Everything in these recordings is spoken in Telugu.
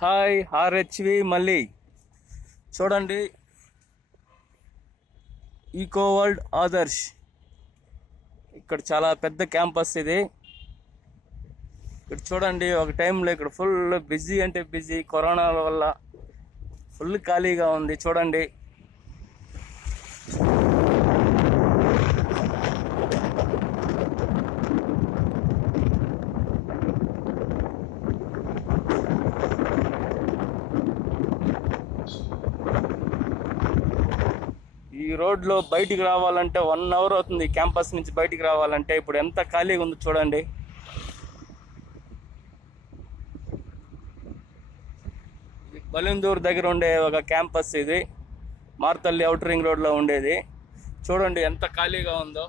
హాయ్ ఆర్హెచ్వి మళ్ళీ చూడండి. ఈకో వరల్డ్ ఆదర్శ్ ఇక్కడ చాలా పెద్ద క్యాంపస్ ఇది. ఇక్కడ చూడండి, ఒక టైంలో ఇక్కడ ఫుల్ బిజీ అంటే బిజీ, కరోనా వల్ల ఫుల్ ఖాళీగా ఉంది. చూడండి, ఈ రోడ్లో బయటికి రావాలంటే 1 అవర్ అవుతుంది. క్యాంపస్ నుంచి బయటికి రావాలంటే ఇప్పుడు ఎంత ఖాళీగా ఉందో చూడండి. ఇది బలిందూర్ దగ్గర ఉండే ఒక క్యాంపస్. ఇది మార్తల్లి అవుటర్ రింగ్ రోడ్లో ఉండేది. చూడండి ఎంత ఖాళీగా ఉందో.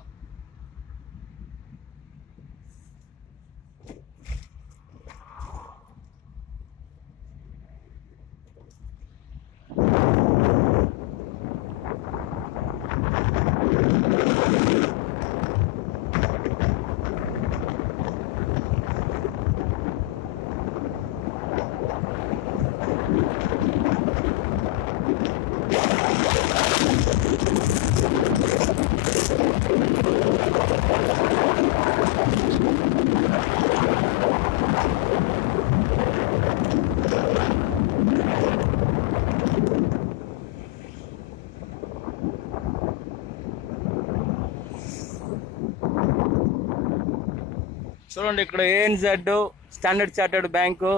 చూడండి, ఇక్కడ ఏఎన్జెడ్ స్టాండర్డ్ చార్టర్డ్ బ్యాంకు,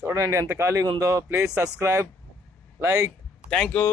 చూడండి ఎంత ఖాళీగా ఉందో. Please subscribe, like. Thank you.